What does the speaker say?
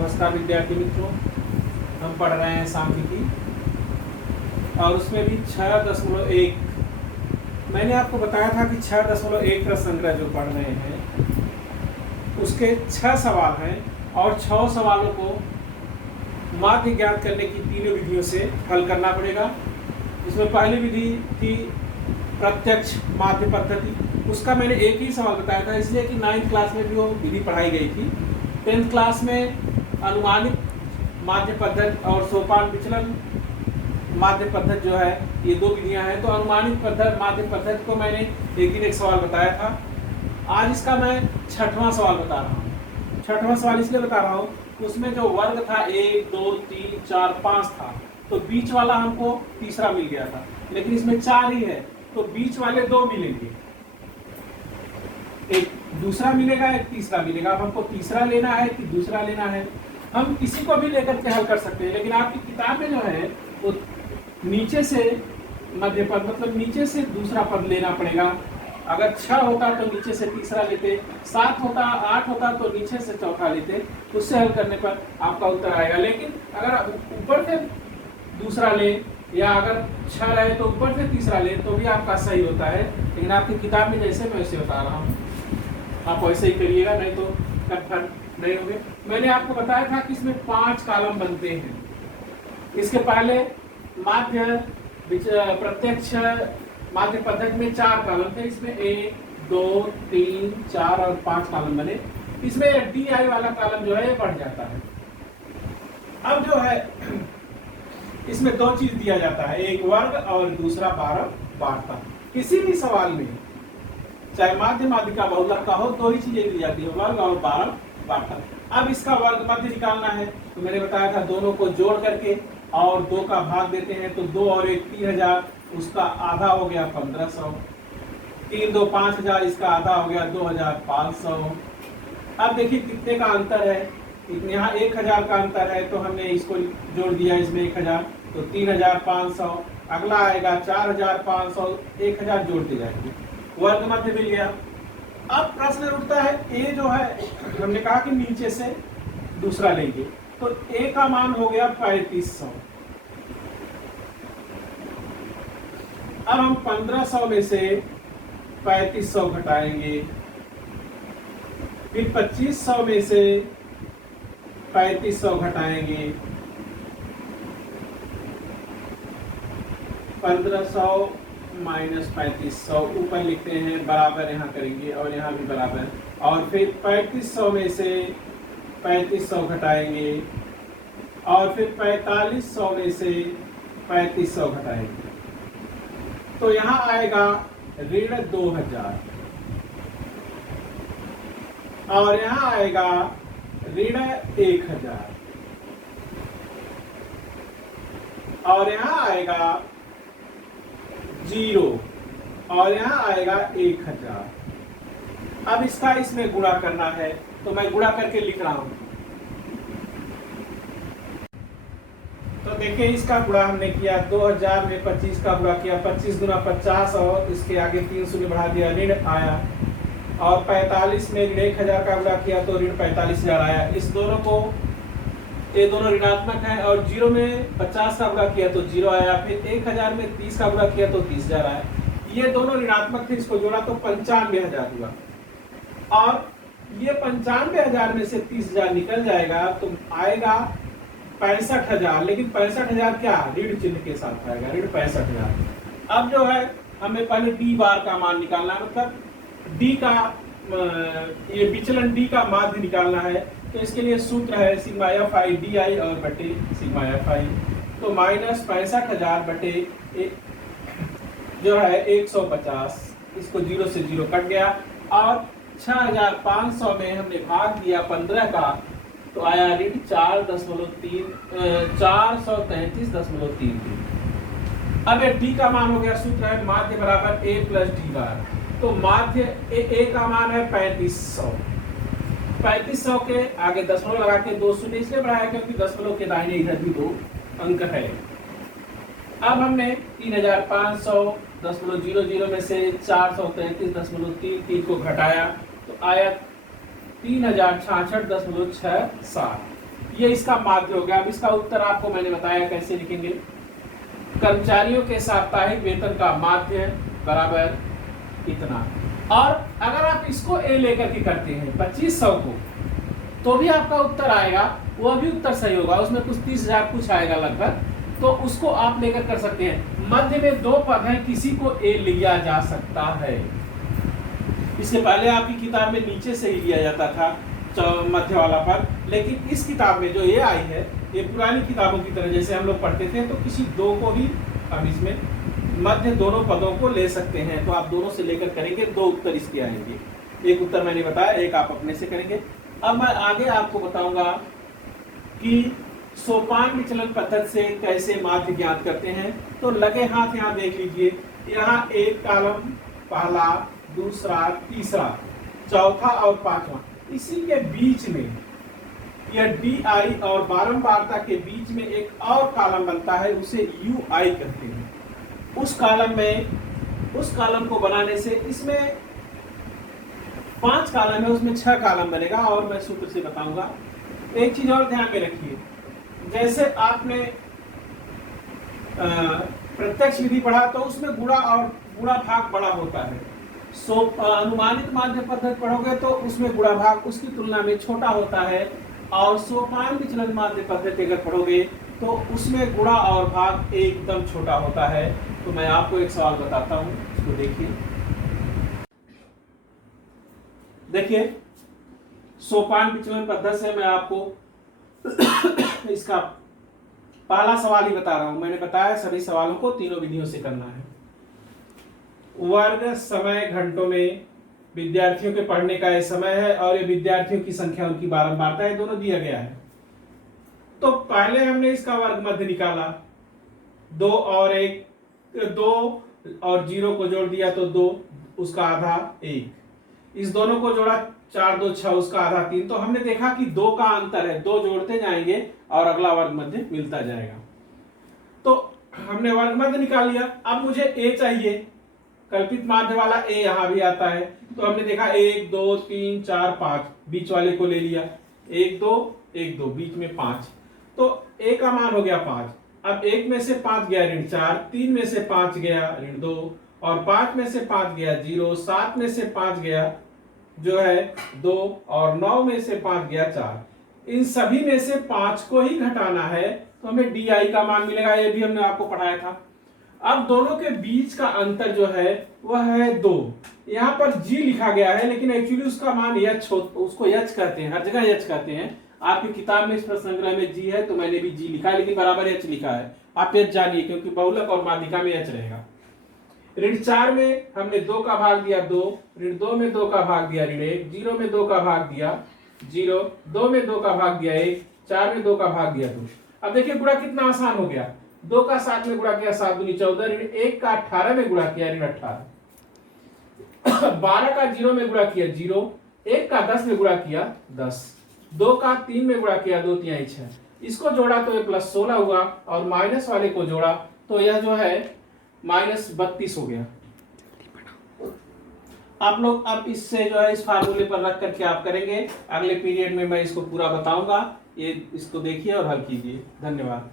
नमस्कार विद्यार्थी मित्रों, हम पढ़ रहे हैं सांख्यिकी और उसमें भी 6.1। मैंने आपको बताया था कि 6.1 प्रश्न संग्रह जो पढ़ रहे हैं उसके 6 सवाल हैं और 6 सवालों को माध्य ज्ञात करने की तीनों विधियों से हल करना पड़ेगा। इसमें पहली विधि थी प्रत्यक्ष माध्य पद्धति, उसका मैंने एक ही सवाल बताया था इसलिए कि 9th क्लास में भी वो विधि पढ़ाई गई थी। 10th क्लास में अनुमानित माध्य पद्धति और सोपान विचलन माध्य पद्धति जो है, ये 2 विधियां हैं। तो अनुमानित पद्धति माध्य पद्धति को मैंने एक सवाल बताया था। आज इसका मैं 6वां सवाल बता रहा हूँ। 6वां सवाल इसलिए बता रहा हूँ, उसमें जो वर्ग था 1 2 3 4 5 था, तो बीच वाला हमको तीसरा मिल गया था, लेकिन इसमें 4 ही है तो बीच वाले 2 मिलेंगे, एक दूसरा मिलेगा एक तीसरा मिलेगा। अब हमको तीसरा लेना है कि दूसरा लेना है, हम किसी को भी लेकर के हल कर सकते हैं, लेकिन आपकी किताब में जो है वो नीचे से मध्य पद मतलब नीचे से दूसरा पद लेना पड़ेगा। अगर 6 होता तो नीचे से तीसरा लेते, 7 होता 8 होता तो नीचे से चौथा लेते, उससे हल करने पर आपका उत्तर आएगा। लेकिन अगर ऊपर से दूसरा ले या अगर 6 रहे तो ऊपर से तीसरा ले तो भी आपका सही होता है, लेकिन आपकी किताब में जैसे मैं वैसे बता रहा हूँ, आप वैसे ही करिएगा, नहीं तो कन्फर्म नहीं होंगे। मैंने आपको बताया था कि इसमें 5 कॉलम बनते हैं। इसके पहले माध्य प्रत्यक्ष माध्य पद्धति में 4 कॉलम थे, इसमें 1 2 3 4 और 5 कॉलम बने। इसमें डी आई वाला कॉलम जो है ये बढ़ जाता है। अब जो है इसमें 2 चीज दिया जाता है, एक वर्ग और दूसरा 12 बारता। किसी भी सवाल में चाहे माध्य माध्यिका बहुलक का हो, 2 ही चीजें दी जाती है, वर्ग और 12 बारता। अब इसका वर्ग मध्य निकालना है, तो मैंने बताया था दोनों को जोड़ करके और 2 का भाग देते हैं, तो 2 और 1 3000, उसका आधा हो गया 1500, 3 2 5000, इसका आधा हो गया 2500। अब देखिए कितने का अंतर है, यहाँ 1000 का अंतर है, तो हमने इसको जोड़ दिया इसमें 1000, तो 3500। अगला आएगा 4500, 1000 जोड़ते जाएंगे, वर्ग मध्य मिल गया। अब प्रश्न उठता है, ए जो है हमने कहा कि नीचे से दूसरा लेंगे, तो ए का मान हो गया 3500। अब हम 1500 में से 3500 घटाएंगे, फिर 2500 में से 3500 घटाएंगे, 1500 माइनस 3500, ऊपर लिखते हैं बराबर, यहाँ करेंगे और यहाँ भी बराबर, और फिर 3500 में से 3500 घटाएंगे और फिर 4500 में से 3500 घटाएंगे, तो यहाँ आएगा ऋण 2000 और यहाँ आएगा ऋण 1000 और यहाँ आएगा 0 और यहाँ आएगा 1000। अब इसका इसमें गुणा करना है, तो मैं गुणा करके लिख रहा हूं। तो देखिए इसका गुणा हमने किया, 2000 में 25 का गुणा किया, 25 गुना 50 और इसके आगे 3 शून्य बढ़ा दिया, ऋण आया, और 45 में ऋण 1000 का गुणा किया तो ऋण 45000 आया। इस दोनों को, ये दोनों ऋणात्मक है, और 0 में 50 का गुणा किया तो 0 आया, फिर 1000 में 30 का गुणा किया तो 30000 आया। ये दोनों ऋणात्मक थे, इसको जोड़ा तो 95000 हुआ, और ये 95000 में से 30000 निकल जाएगा तो आएगा 65000, लेकिन 65000 क्या ऋण चिन्ह के साथ आएगा, ऋण 65000। अब जो है हमें पहले डी बार का मान निकालना है, मतलब डी का ये विचलन डी का माध्य निकालना है, तो इसके लिए सूत्र है sigma F I D I और बटे सिग्मा एफ आई। तो माइनस 65000 बटे जो है 150, इसको 0 से 0 कट गया, और 6500 में हमने भाग दिया 15 का, तो आया ऋण 433.33। अब ये डी का मान हो गया, सूत्र है माध्य बराबर ए प्लस डी बार। तो माध्य ए का मान है 3500, 3500 के आगे दशमलव लगा के 2 शून्य इसलिए बढ़ाया क्योंकि दशमलव के दाहिने इधर भी 2 अंक है। अब हमने 3500.00 में से 433.33 को घटाया तो आया 3066.67। ये इसका माध्य हो गया। अब इसका उत्तर आपको मैंने बताया कैसे लिखेंगे। कर्मचारियों के साप्ताहिक वेतन का माध्य बराबर इतना। और अगर आप इसको ए लेकर के करते हैं 2500 को, तो भी आपका उत्तर आएगा, वो भी उत्तर सही होगा। उसमें कुछ 30,000 कुछ आएगा लगभग, तो उसको आप लेकर कर सकते हैं। मध्य में दो पद हैं, किसी को ए लिया जा सकता है। इसके पहले आपकी किताब में नीचे से ही लिया जाता था मध्य वाला पद, लेकिन इस किताब में जो ये आई है, ये पुरानी किताबों की तरह जैसे हम लोग पढ़ते थे, तो किसी दो को भी हम इसमें मध्य दोनों पदों को ले सकते हैं। तो आप दोनों से लेकर करेंगे, दो उत्तर इसके आएंगे। एक उत्तर मैंने बताया, एक आप अपने से करेंगे। अब मैं आगे आपको बताऊंगा कि सोपान विचलन पद्धति से कैसे माध्य ज्ञात करते हैं। तो लगे हाथ यहाँ देख लीजिए, यहाँ एक कॉलम, पहला, दूसरा, तीसरा, चौथा और पांचवा, इसी के बीच में यह डी आई और बारंबारता के बीच में एक और कॉलम बनता है, उसे यू आई कहते हैं। उस कॉलम को बनाने से इसमें 5 कॉलम है, उसमें 6 कॉलम बनेगा। और मैं सूत्र से बताऊंगा। एक चीज और ध्यान में रखिए, जैसे आपने प्रत्यक्ष विधि पढ़ा तो उसमें गुणा और गुणा भाग बड़ा होता है। अनुमानित माध्य पद्धति पढ़ोगे तो उसमें गुणा भाग उसकी तुलना में छोटा होता है। और सोपान विचलन माध्य पद्धति अगर पढ़ोगे तो उसमें गुणा और भाग एकदम छोटा होता है। तो मैं आपको एक सवाल बताता हूं, इसको देखिए सोपान विचलन पद्धति से मैं आपको इसका पहला सवाल ही बता रहा हूं। मैंने बताया सभी सवालों को तीनों विधियों से करना है। वर्ग समय घंटों में विद्यार्थियों के पढ़ने का यह समय है और ये विद्यार्थियों की संख्या, उनकी बारंबारता, ये दोनों दिया गया है। तो पहले हमने इसका वर्ग मध्य निकाला, 2 और 0 को जोड़ दिया तो 2, उसका आधा 1, इस दोनों को जोड़ा 4 2 6, उसका आधा 3। तो हमने देखा कि 2 का अंतर है, 2 जोड़ते जाएंगे और अगला वर्ग मध्य मिलता जाएगा। तो हमने वर्ग मध्य निकाल लिया। अब मुझे ए चाहिए, कल्पित माध्य वाला ए यहां भी आता है। तो हमने देखा 1 2 3 4 5, बीच वाले को ले लिया, 1 2 1 2, बीच में 5, तो ए का मान हो गया 5। अब 1 में से 5 गया ऋण 4, 3 में से 5 गया ऋण 2, और 5 में से 5 गया 0, 7 में से 5 गया जो है 2, और 9 में से 5 गया 4। इन सभी में से 5 को ही घटाना है, तो हमें डी आई का मान मिलेगा। ये भी हमने आपको पढ़ाया था। अब दोनों के बीच का अंतर जो है वह है 2। यहाँ पर जी लिखा गया है, लेकिन एक्चुअली उसका मान यच, उसको यच कहते हैं, हर जगह यच कहते हैं। आपकी किताब में इस प्रश्न संग्रह में जी है, तो मैंने भी जी लिखा है, लेकिन बराबर एच लिखा है। आप एच जानिए, क्योंकि बहुलक और माध्यिका में एच रहेगा। ऋण 4 में हमने 2 का भाग दिया 2, ऋण 2 में 2 का भाग दिया ऋण 1, 0 में 2 का भाग दिया 0, 2 में 2 का भाग दिया 1, 4 में 2 का भाग दिया 2। अब देखिए गुणा कितना आसान हो गया। 2 का 7 में गुणा किया 7 दूनी 14, ऋण 1 का 18 में गुणा किया ऋण 18, 12 का 0 में गुणा किया 0, 1 का 10 में गुणा किया 10, 2 का 3 में गुणा किया 2 3 6, इसको जोड़ा तो ये प्लस 16 हुआ, और माइनस वाले को जोड़ा तो यह जो है माइनस 32 हो गया। आप लोग अब इससे जो है इस फार्मूले पर रख करके आप करेंगे। अगले पीरियड में मैं इसको पूरा बताऊंगा। ये इसको देखिए और हल कीजिए। धन्यवाद।